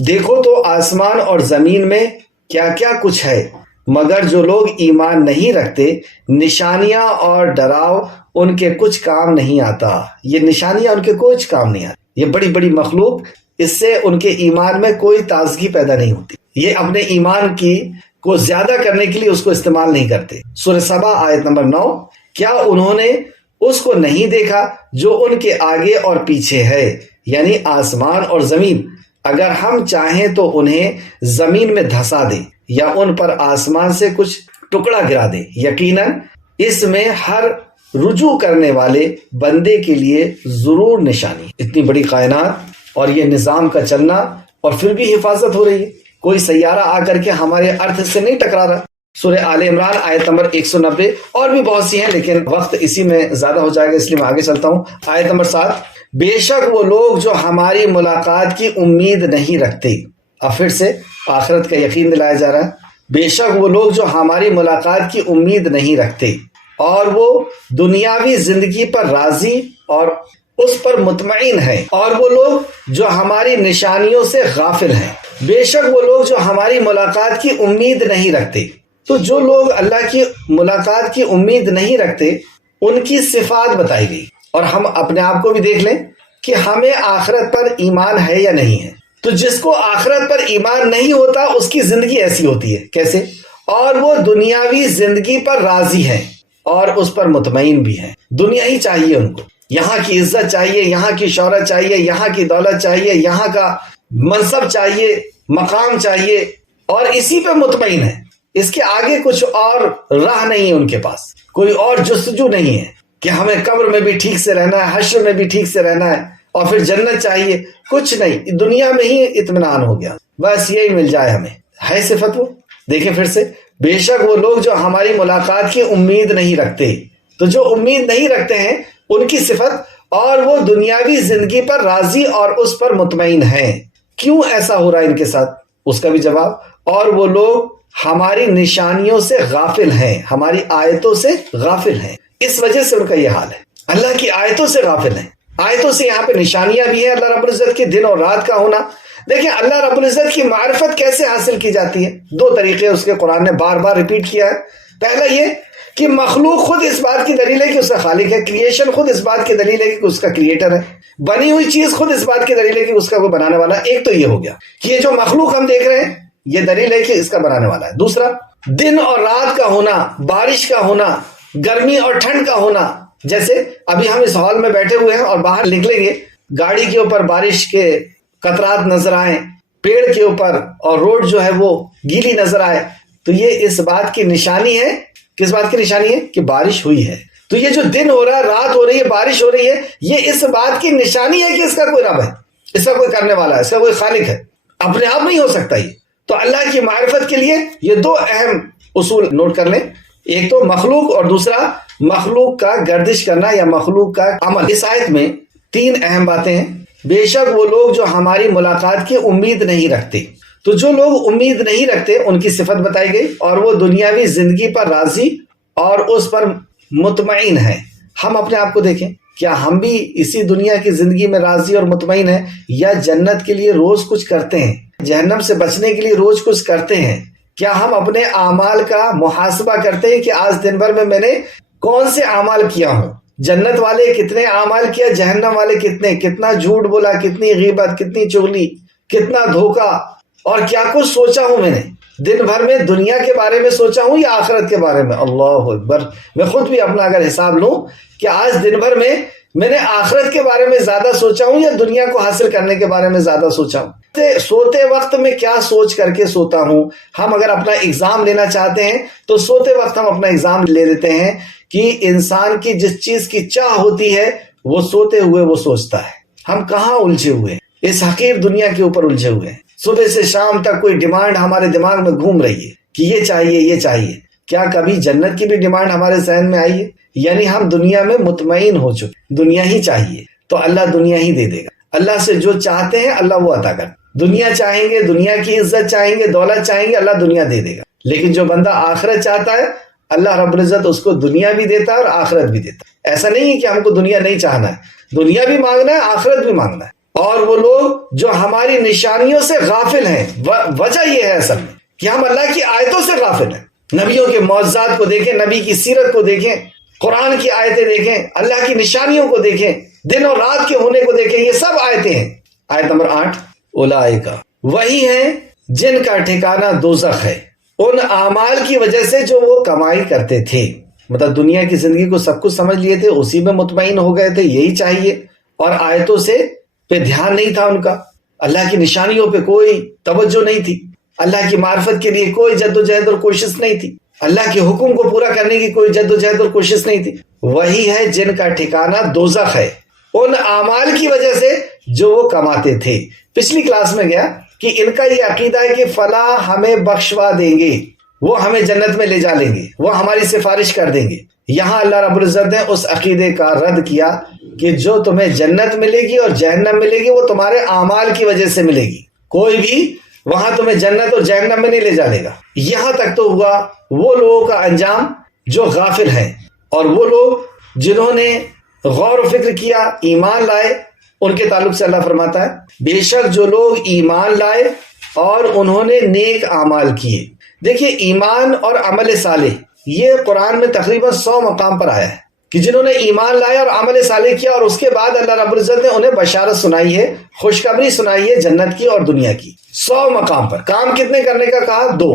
دیکھو تو آسمان اور زمین میں کیا کیا کچھ ہے، مگر جو لوگ ایمان نہیں رکھتے نشانیاں اور ڈراؤ ان کے کچھ کام نہیں آتا۔ یہ نشانیاں ان کے کچھ کام نہیں آتی، یہ بڑی بڑی مخلوق، اس سے ان کے ایمان میں کوئی تازگی پیدا نہیں ہوتی، یہ اپنے ایمان کی کو زیادہ کرنے کے لیے اس کو استعمال نہیں کرتے۔ سورہ سبا آیت نمبر 9، کیا انہوں نے اس کو نہیں دیکھا جو ان کے آگے اور پیچھے ہے، یعنی آسمان اور زمین، اگر ہم چاہیں تو انہیں زمین میں دھسا دیں یا ان پر آسمان سے کچھ ٹکڑا گرا دیں، یقیناً اس میں ہر رجوع کرنے والے بندے کے لیے ضرور نشانی۔ اتنی بڑی کائنات اور یہ نظام کا چلنا اور پھر بھی حفاظت ہو رہی ہے، کوئی سیارہ آ کر کے ہمارے ارتھ سے نہیں ٹکرا رہا۔ سورہ آل عمران آیت نمبر 190، اور بھی بہت سی ہیں لیکن وقت اسی میں زیادہ ہو جائے گا اس لیے میں آگے چلتا ہوں۔ آیت نمبر 7، بے شک وہ لوگ جو ہماری ملاقات کی امید نہیں رکھتے، اب پھر سے آخرت کا یقین دلایا جا رہا ہے، بے شک وہ لوگ جو ہماری ملاقات کی امید نہیں رکھتے اور وہ دنیاوی زندگی پر راضی اور اس پر مطمئن ہیں، اور وہ لوگ جو ہماری نشانیوں سے غافل ہیں، بے شک وہ لوگ جو ہماری ملاقات کی امید نہیں رکھتے۔ تو جو لوگ اللہ کی ملاقات کی امید نہیں رکھتے ان کی صفات بتائی گئی، اور ہم اپنے آپ کو بھی دیکھ لیں کہ ہمیں آخرت پر ایمان ہے یا نہیں ہے۔ تو جس کو آخرت پر ایمان نہیں ہوتا اس کی زندگی ایسی ہوتی ہے، کیسے؟ اور وہ دنیاوی زندگی پر راضی ہیں اور اس پر مطمئن بھی ہیں۔ دنیا ہی چاہیے ان کو، یہاں کی عزت چاہیے، یہاں کی شہرت چاہیے، یہاں کی دولت چاہیے، یہاں کا منصب چاہیے، مقام چاہیے، اور اسی پہ مطمئن ہے۔ اس کے آگے کچھ اور راہ نہیں ہے ان کے پاس، کوئی اور جستجو نہیں ہے کہ ہمیں قبر میں بھی ٹھیک سے رہنا ہے، حشر میں بھی ٹھیک سے رہنا ہے، اور پھر جنت چاہیے۔ کچھ نہیں، دنیا میں ہی اطمینان ہو گیا، بس یہی مل جائے ہمیں۔ ہے صفت وہ؟ دیکھیں پھر سے، بے شک وہ لوگ جو ہماری ملاقات کی امید نہیں رکھتے۔ تو جو امید نہیں رکھتے ہیں ان کی صفت، اور وہ دنیاوی زندگی پر راضی اور اس پر مطمئن ہیں۔ کیوں ایسا ہو رہا ہے ان کے ساتھ؟ اس کا بھی جواب، اور وہ لوگ ہماری نشانیوں سے غافل ہیں، ہماری آیتوں سے غافل ہیں، اس وجہ سے ان کا یہ حال ہے۔ اللہ کی آیتوں سے غافل ہیں۔ آیتوں سے یہاں پہ نشانیاں بھی ہیں اللہ رب العزت کے دن اور رات کا ہونا۔ دیکھیں اللہ رب العزت کی معرفت کیسے حاصل کی جاتی ہے؟ دو طریقے اس کے قرآن نے بار بار ریپیٹ کیا ہے۔ پہلا یہ کہ مخلوق خود اس بات کی دلیل ہے کہ اس کا خالق ہے، کریشن خود اس بات کی دلیل ہے کہ اس کا کریٹر ہے، بنی ہوئی چیز خود اس بات کی دلیل ہے کہ اس کا کوئی بنانے والا ہے۔ ایک تو یہ ہو گیا کہ یہ جو مخلوق ہم دیکھ رہے ہیں یہ دلیل ہے کہ اس کا بنانے والا ہے۔ دوسرا، دن اور رات کا ہونا، بارش کا ہونا، گرمی اور ٹھنڈ کا ہونا۔ جیسے ابھی ہم اس ہال میں بیٹھے ہوئے ہیں اور باہر نکلیں گے، گاڑی کے اوپر بارش کے قطرات نظر آئیں، پیڑ کے اوپر، اور روڈ جو ہے وہ گیلی نظر آئے، تو یہ اس بات کی نشانی ہے۔ کس بات کی نشانی ہے؟ کہ بارش ہوئی ہے۔ تو یہ جو دن ہو رہا ہے، رات ہو رہی ہے، بارش ہو رہی ہے، یہ اس بات کی نشانی ہے کہ اس کا کوئی رب ہے، اس کا کوئی کرنے والا ہے، اس کا کوئی خالق ہے۔ اپنے آپ نہیں ہو سکتا یہ۔ تو اللہ کی معرفت کے لیے یہ دو اہم اصول نوٹ کر لیں، ایک تو مخلوق، اور دوسرا مخلوق کا گردش کرنا یا مخلوق کا عمل۔ اس آیت میں تین اہم باتیں ہیں۔ بے شک وہ لوگ جو ہماری ملاقات کی امید نہیں رکھتے۔ تو جو لوگ امید نہیں رکھتے ان کی صفت بتائی گئی، اور وہ دنیاوی زندگی پر راضی اور اس پر مطمئن ہیں۔ ہم اپنے آپ کو دیکھیں، کیا ہم بھی اسی دنیا کی زندگی میں راضی اور مطمئن ہیں، یا جنت کے لیے روز کچھ کرتے ہیں، جہنم سے بچنے کے لیے روز کچھ کرتے ہیں؟ کیا ہم اپنے اعمال کا محاسبہ کرتے ہیں کہ آج دن بھر میں نے کون سے اعمال کیا ہوں؟ جنت والے کتنے اعمال کیا، جہنم والے کتنے، کتنا جھوٹ بولا، کتنی غیبت، کتنی چغلی، کتنا دھوکہ، اور کیا کچھ سوچا ہوں میں نے دن بھر میں؟ دنیا کے بارے میں سوچا ہوں یا آخرت کے بارے میں؟ اللہ اکبر! میں خود بھی اپنا اگر حساب لوں کہ آج دن بھر میں نے آخرت کے بارے میں زیادہ سوچا ہوں یا دنیا کو حاصل کرنے کے بارے میں زیادہ سوچا ہوں؟ سوتے وقت میں کیا سوچ کر کے سوتا ہوں؟ ہم اگر اپنا ایگزام لینا چاہتے ہیں تو سوتے وقت ہم اپنا ایگزام لے لیتے ہیں کہ انسان کی جس چیز کی چاہ ہوتی ہے وہ سوتے ہوئے وہ سوچتا ہے۔ ہم کہاں الجھے ہوئے ہیں؟ اس حقیر دنیا کے اوپر الجھے ہوئے ہیں۔ صبح سے شام تک کوئی ڈیمانڈ ہمارے دماغ میں گھوم رہی ہے کہ یہ چاہیے، یہ چاہیے۔ کیا کبھی جنت کی بھی ڈیمانڈ ہمارے ذہن میں آئی ہے؟ یعنی ہم دنیا میں مطمئن ہو چکے، دنیا ہی چاہیے تو اللہ دنیا ہی دے دے گا۔ اللہ سے جو چاہتے ہیں اللہ وہ عطا کر۔ دنیا چاہیں گے، دنیا کی عزت چاہیں گے، دولت چاہیں گے، اللہ دنیا دے دے گا۔ لیکن جو بندہ آخرت چاہتا ہے اللہ رب العزت اس کو دنیا بھی دیتا ہے اور آخرت بھی دیتا ہے۔ ایسا نہیں ہے کہ ہم کو دنیا نہیں چاہنا ہے، دنیا بھی مانگنا ہے، آخرت بھی مانگنا ہے۔ اور وہ لوگ جو ہماری نشانیوں سے غافل ہیں، وجہ یہ ہے اصل میں کہ ہم اللہ کی آیتوں سے غافل ہیں۔ نبیوں کے معجزات کو دیکھیں، نبی کی سیرت کو دیکھیں، قرآن کی آیتیں دیکھیں، اللہ کی نشانیوں کو دیکھیں، دن اور رات کے ہونے کو دیکھیں، یہ سب آیتیں ہیں۔ آیت نمبر 8، اولئک، وہی ہیں جن کا ٹھکانہ دوزخ ہے، ان اعمال کی وجہ سے جو وہ کمائی کرتے تھے۔ مطلب دنیا کی زندگی کو سب کچھ سمجھ لیے تھے، اسی میں مطمئن ہو گئے تھے، یہی چاہیے، اور آیتوں سے پہ دھیان نہیں تھا ان کا، اللہ کی نشانیوں پہ کوئی توجہ نہیں تھی، اللہ کی معرفت کے لیے کوئی جد و جہد اور کوشش نہیں تھی، اللہ کے حکم کو پورا کرنے کی کوئی جد و جہد اور کوشش نہیں تھی۔ وہی ہے جن کا ٹھکانہ دوزخ ہے، ان اعمال کی وجہ سے جو وہ کماتے تھے۔ پچھلی کلاس میں گیا کہ ان کا یہ عقیدہ ہے کہ فلاں ہمیں بخشوا دیں گے، وہ ہمیں جنت میں لے جا لیں گے، وہ ہماری سفارش کر دیں گے۔ یہاں اللہ رب العزت نے اس عقیدے کا رد کیا کہ جو تمہیں جنت ملے گی اور جہنم ملے گی وہ تمہارے اعمال کی وجہ سے ملے گی، کوئی بھی وہاں تمہیں جنت اور جہنم میں نہیں لے جا لے گا۔ یہاں تک تو ہوا وہ لوگوں کا انجام جو غافل ہیں، اور وہ لوگ جنہوں نے غور و فکر کیا، ایمان لائے، ان کے تعلق سے اللہ فرماتا ہے بے شک جو لوگ ایمان لائے اور انہوں نے نیک اعمال کیے۔ دیکھیے ایمان اور عمل صالح یہ قرآن میں تقریباً 100 مقام پر آیا ہے کہ جنہوں نے ایمان لایا اور عمل صالح کیا، اور اس کے بعد اللہ رب العزت نے انہیں بشارت سنائی ہے، خوشخبری سنائی ہے جنت کی اور دنیا کی۔ 100 مقام پر کام کتنے کرنے کا کہا؟ 2،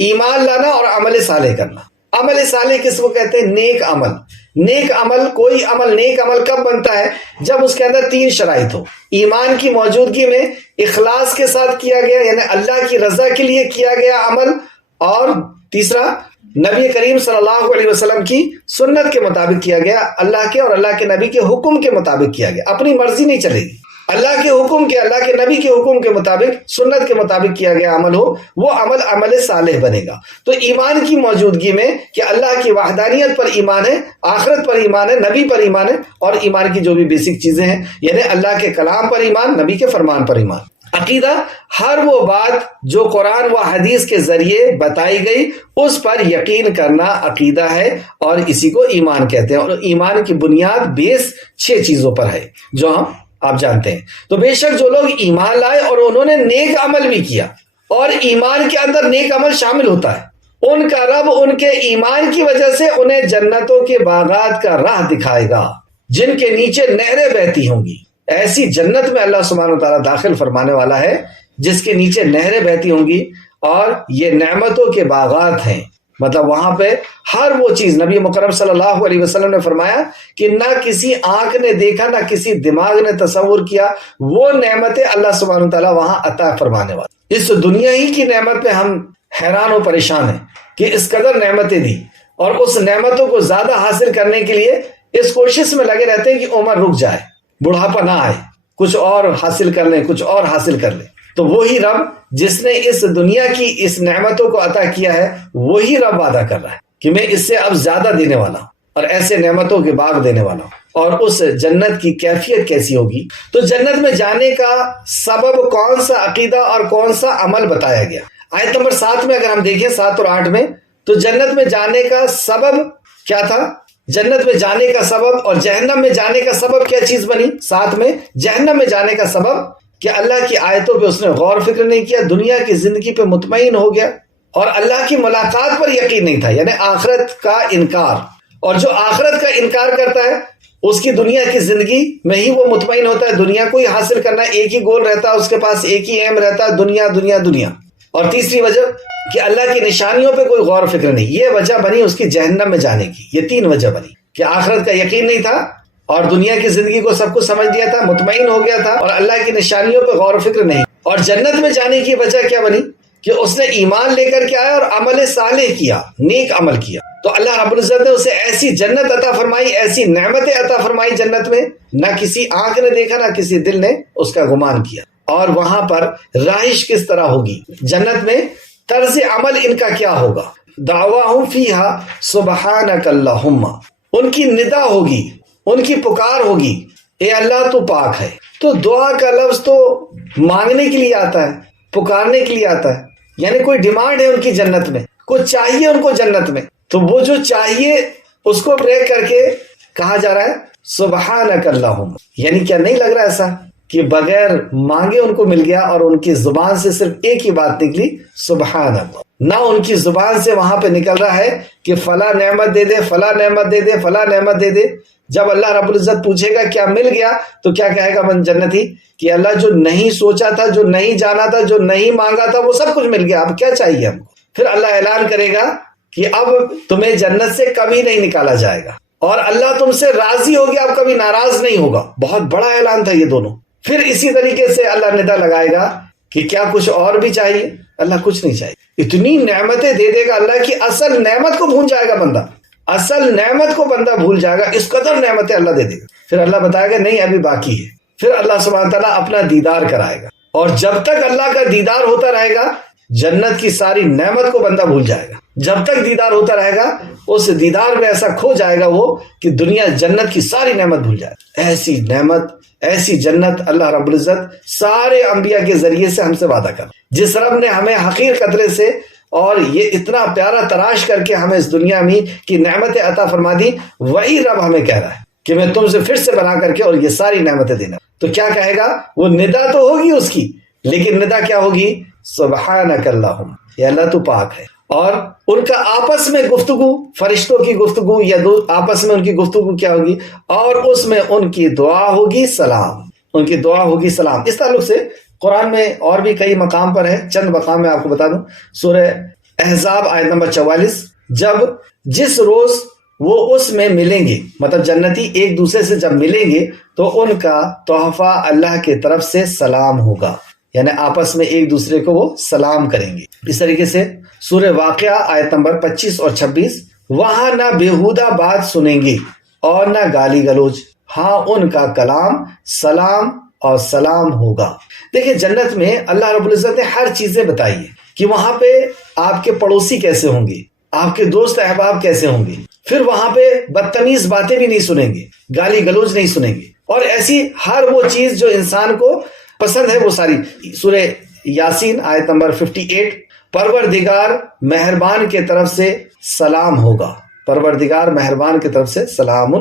ایمان لانا اور عمل صالح کرنا۔ عمل صالح کس کو کہتے ہیں؟ نیک عمل۔ نیک عمل، کوئی عمل نیک عمل کب بنتا ہے؟ جب اس کے اندر 3 شرائط ہو۔ ایمان کی موجودگی میں، اخلاص کے ساتھ کیا گیا یعنی اللہ کی رضا کے لیے کیا گیا عمل، اور تیسرا نبی کریم صلی اللہ علیہ وسلم کی سنت کے مطابق کیا گیا، اللہ کے اور اللہ کے نبی کے حکم کے مطابق کیا گیا۔ اپنی مرضی نہیں چلے گی، اللہ کے حکم کے، اللہ کے نبی کے حکم کے مطابق، سنت کے مطابق کیا گیا عمل ہو، وہ عمل عمل صالح بنے گا۔ تو ایمان کی موجودگی میں کہ اللہ کی وحدانیت پر ایمان ہے، آخرت پر ایمان ہے، نبی پر ایمان ہے، اور ایمان کی جو بھی بیسک چیزیں ہیں یعنی اللہ کے کلام پر ایمان، نبی کے فرمان پر ایمان۔ عقیدہ، ہر وہ بات جو قرآن و حدیث کے ذریعے بتائی گئی اس پر یقین کرنا عقیدہ ہے، اور اسی کو ایمان کہتے ہیں۔ اور ایمان کی بنیاد بیس 6 چیزوں پر ہے جو آپ جانتے ہیں۔ تو بے شک جو لوگ ایمان لائے اور انہوں نے نیک عمل بھی کیا، اور ایمان کے اندر نیک عمل شامل ہوتا ہے، ان کا رب ان کے ایمان کی وجہ سے انہیں جنتوں کے باغات کا راہ دکھائے گا جن کے نیچے نہریں بہتی ہوں گی۔ ایسی جنت میں اللہ سبحانہ وتعالیٰ داخل فرمانے والا ہے جس کے نیچے نہریں بہتی ہوں گی، اور یہ نعمتوں کے باغات ہیں۔ مطلب وہاں پہ ہر وہ چیز، نبی مکرم صلی اللہ علیہ وسلم نے فرمایا کہ نہ کسی آنکھ نے دیکھا، نہ کسی دماغ نے تصور کیا، وہ نعمتیں اللہ سبحانہ وتعالیٰ وہاں عطا فرمانے والا۔ اس دنیا ہی کی نعمت پہ ہم حیران و پریشان ہیں کہ اس قدر نعمتیں دی، اور اس نعمتوں کو زیادہ حاصل کرنے کے لیے اس کوشش میں لگے رہتے ہیں کہ عمر رک جائے، بڑھاپا نہ آئے، کچھ اور حاصل کر لیں، کچھ اور حاصل کر لیں۔ تو وہی رب جس نے اس دنیا کی اس نعمتوں کو عطا کیا ہے، وہی رب وعدہ کر رہا ہے کہ میں اس سے اب زیادہ دینے والا ہوں، اور ایسے نعمتوں کے باغ دینے والا ہوں۔ اور اس جنت کی کیفیت کیسی ہوگی؟ تو جنت میں جانے کا سبب کون سا عقیدہ اور کون سا عمل بتایا گیا؟ آیت نمبر 7 میں اگر ہم دیکھیں، 7 اور 8 میں، تو جنت میں جانے کا سبب کیا تھا؟ جنت میں جانے کا سبب، اور جہنم میں جانے کا سبب کیا چیز بنی؟ 7 میں جہنم میں جانے کا سبب کہ اللہ کی آیتوں پہ اس نے غور فکر نہیں کیا، دنیا کی زندگی پہ مطمئن ہو گیا، اور اللہ کی ملاقات پر یقین نہیں تھا، یعنی آخرت کا انکار۔ اور جو آخرت کا انکار کرتا ہے اس کی دنیا کی زندگی میں ہی وہ مطمئن ہوتا ہے، دنیا کو ہی حاصل کرنا، ایک ہی گول رہتا ہے اس کے پاس، ایک ہی ایم رہتا ہے، دنیا دنیا دنیا۔ اور تیسری وجہ کہ اللہ کی نشانیوں پہ کوئی غور و فکر نہیں، یہ وجہ بنی اس کی جہنم میں جانے کی۔ یہ 3 وجہ بنی کہ آخرت کا یقین نہیں تھا، اور دنیا کی زندگی کو سب کچھ سمجھ لیا تھا، مطمئن ہو گیا تھا، اور اللہ کی نشانیوں پہ غور و فکر نہیں۔ اور جنت میں جانے کی وجہ کیا بنی؟ کہ اس نے ایمان لے کر کے آیا اور عمل صالح کیا، نیک عمل کیا، تو اللہ رب العزت نے اسے ایسی جنت عطا فرمائی، ایسی نعمتیں عطا فرمائی جنت میں، نہ کسی آنکھ نے دیکھا، نہ کسی دل نے اس کا گمان کیا۔ اور وہاں پر رہائش کس طرح ہوگی جنت میں؟ طرز عمل ان کا کیا ہوگا؟ دعواہم فیہا سبحانک اللہم، ان کی ندا ہوگی، ان کی پکار ہوگی، اے اللہ تو پاک ہے۔ تو دعا کا لفظ تو مانگنے کے لیے آتا ہے، پکارنے کے لیے آتا ہے، یعنی کوئی ڈیمانڈ ہے ان کی جنت میں، کچھ چاہیے ان کو جنت میں، تو وہ جو چاہیے اس کو بریک کر کے کہا جا رہا ہے سبحانک اللہم۔ یعنی کیا نہیں لگ رہا ایسا کہ بغیر مانگے ان کو مل گیا، اور ان کی زبان سے صرف ایک ہی بات نکلی، سبحان اللہ۔ نہ ان کی زبان سے وہاں پہ نکل رہا ہے کہ فلاں نعمت دے دے، فلاں نعمت دے دے، فلاں نعمت دے دے۔ جب اللہ رب العزت پوچھے گا کیا مل گیا، تو کیا کہے گا من جنتی کہ اللہ جو نہیں سوچا تھا، جو نہیں جانا تھا، جو نہیں مانگا تھا، وہ سب کچھ مل گیا، اب کیا چاہیے ہم کو؟ پھر اللہ اعلان کرے گا کہ اب تمہیں جنت سے کبھی نہیں نکالا جائے گا، اور اللہ تم سے راضی ہو گیا، اب کبھی ناراض نہیں ہوگا۔ بہت بڑا اعلان تھا یہ دونوں۔ پھر اسی طریقے سے اللہ ندا لگائے گا کہ کیا کچھ اور بھی چاہیے؟ اللہ کچھ نہیں چاہیے، اتنی نعمتیں دے دے گا اللہ کی، اصل نعمت کو بھول جائے گا بندہ، اصل نعمت کو بندہ بھول جائے گا، اس قدر نعمتیں اللہ دے دے گا۔ پھر اللہ بتائے گا نہیں ابھی باقی ہے، پھر اللہ سبحانہ تعالیٰ اپنا دیدار کرائے گا، اور جب تک اللہ کا دیدار ہوتا رہے گا جنت کی ساری نعمت کو بندہ بھول جائے گا۔ جب تک دیدار ہوتا رہے گا اس دیدار میں ایسا کھو جائے گا وہ کہ دنیا جنت کی ساری نعمت بھول جائے گا۔ ایسی نعمت، ایسی جنت اللہ رب العزت سارے انبیاء کے ذریعے سے ہم سے وعدہ کر، جس رب نے ہمیں حقیر قطرے سے اور یہ اتنا پیارا تراش کر کے ہمیں اس دنیا میں کی نعمتیں عطا فرما دی، وہی رب ہمیں کہہ رہا ہے کہ میں تم سے پھر سے بنا کر کے اور یہ ساری نعمتیں دینا. تو کیا کہے گا؟ وہ ندا تو ہوگی اس کی، لیکن ندا کیا ہوگی؟ سبحانک اللہم، یا اللہ تو پاک ہے. اور ان کا آپس میں گفتگو، فرشتوں کی گفتگو یا آپس میں ان کی گفتگو کیا ہوگی؟ اور اس میں ان کی دعا ہوگی سلام، ان کی دعا ہوگی سلام. اس تعلق سے قرآن میں اور بھی کئی مقام پر ہے، چند مقام میں آپ کو بتا دوں. سورہ احزاب آیت نمبر 44، جس روز وہ اس میں ملیں گے، مطلب جنتی ایک دوسرے سے جب ملیں گے تو ان کا تحفہ اللہ کی طرف سے سلام ہوگا، یعنی آپس میں ایک دوسرے کو وہ سلام کریں گے. اس طریقے سے سورہ واقعہ آیت نمبر 25 اور 26، وہاں نہ بیہودہ بات سنیں گے اور نہ گالی گلوچ، ہاں ان کا کلام سلام اور سلام ہوگا. دیکھیں جنت میں اللہ رب العزت نے ہر چیزیں بتائی ہے کہ وہاں پہ آپ کے پڑوسی کیسے ہوں گے، آپ کے دوست احباب کیسے ہوں گے. پھر وہاں پہ بدتمیز باتیں بھی نہیں سنیں گے، گالی گلوچ نہیں سنیں گے، اور ایسی ہر وہ چیز جو انسان کو پسند ہے وہ ساری. سورہ یاسین آیت نمبر 58، پروردگار مہربان کے طرف سے سلام ہوگا، پروردگار مہربان کی طرف سے سلام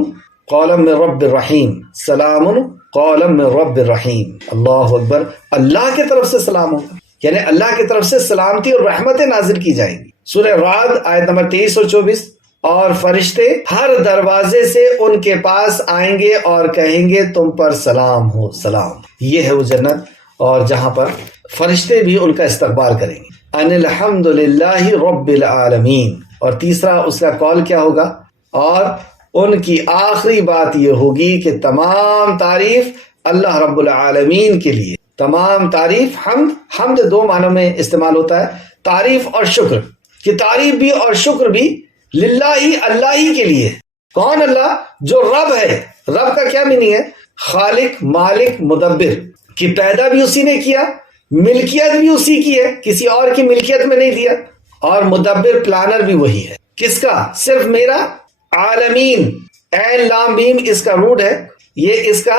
قولا من رب الرحیم، سلام قولا من رب الرحیم. اللہ اکبر، اللہ کی طرف سے سلام ہوگا، یعنی اللہ کی طرف سے سلامتی اور رحمتیں نازل کی جائیں گی. سورہ رعد آیت نمبر 23 اور 24، اور فرشتے ہر دروازے سے ان کے پاس آئیں گے اور کہیں گے تم پر سلام ہو، سلام. یہ ہے وہ جنت، اور جہاں پر فرشتے بھی ان کا استقبال کریں گے. ان الحمد للہ رب العالمین. اور تیسرا اس کا قول کیا ہوگا؟ اور ان کی آخری بات یہ ہوگی کہ تمام تعریف اللہ رب العالمین کے لیے. تمام تعریف، حمد دو معنوں میں استعمال ہوتا ہے، تعریف اور شکر، کہ تعریف بھی اور شکر بھی للہ ہی، اللہ ہی کے لیے. کون؟ اللہ جو رب ہے. رب کا کیا میننگ ہے؟ خالق، مالک، مدبر، کہ پیدا بھی اسی نے کیا، ملکیت بھی اسی کی ہے، کسی اور کی ملکیت میں نہیں دیا، اور مدبر، پلانر بھی وہی ہے. کس کا؟ صرف میرا. عالمین، عین لام میم اس کا روٹ ہے، یہ اس کا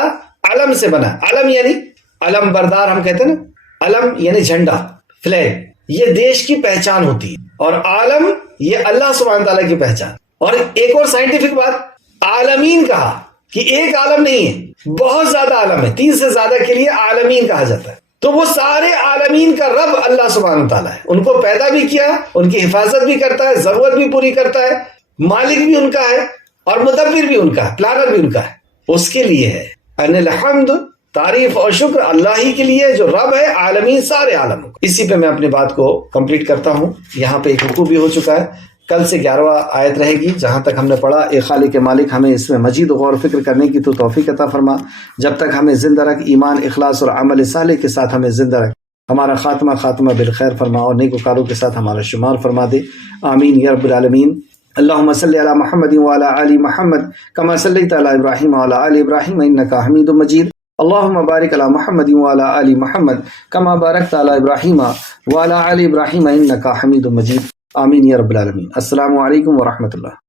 علم سے بنا. علم یعنی علم بردار ہم کہتے ہیں نا، علم یعنی جھنڈا، فلیگ، یہ دیش کی پہچان ہوتی ہے، اور عالم یہ اللہ سبحانہ تعالیٰ کی پہچان. اور ایک اور سائنٹیفک بات، عالمین کہا کہ ایک عالم نہیں ہے، بہت زیادہ عالم ہے، 3 سے زیادہ کے لیے عالمین کہا جاتا ہے. تو وہ سارے عالمین کا رب اللہ سبحانہ تعالیٰ ہے، ان کو پیدا بھی کیا، ان کی حفاظت بھی کرتا ہے، ضرورت بھی پوری کرتا ہے، مالک بھی ان کا ہے، اور مدبر بھی ان کا ہے، پلانر بھی ان کا ہے. اس کے لیے ہے ان الحمد، تعریف اور شکر اللہ ہی کے لیے جو رب ہے، عالمین، سارے عالم. اسی پہ میں اپنی بات کو کمپلیٹ کرتا ہوں. یہاں پہ ایک رکوع بھی ہو چکا ہے، کل سے 11واں آیت رہے گی. جہاں تک ہم نے پڑھا، اے خالق مالک ہمیں اس میں مزید غور و فکر کرنے کی تو توفیق عطا فرما. جب تک ہمیں زندہ رکھ، ایمان، اخلاص اور عمل صالح کے ساتھ ہمیں زندہ رکھ. ہمارا خاتمہ بالخیر فرما، اور نیکوکاروں کے ساتھ ہمارا شمار فرما دے. آمین یا رب العالمین. اللہم صلی علی محمد وعلی آل محمد کما صلیت علی ابراہیم وعلی آل ابراہیم انک حمید مجید. اللہم بارک علی محمد وعلی آل محمد کما بارکت علی ابراہیم وعلی آل ابراہیم انک حمید مجید. آمین یا رب العالمین. السلام علیکم ورحمۃ اللہ.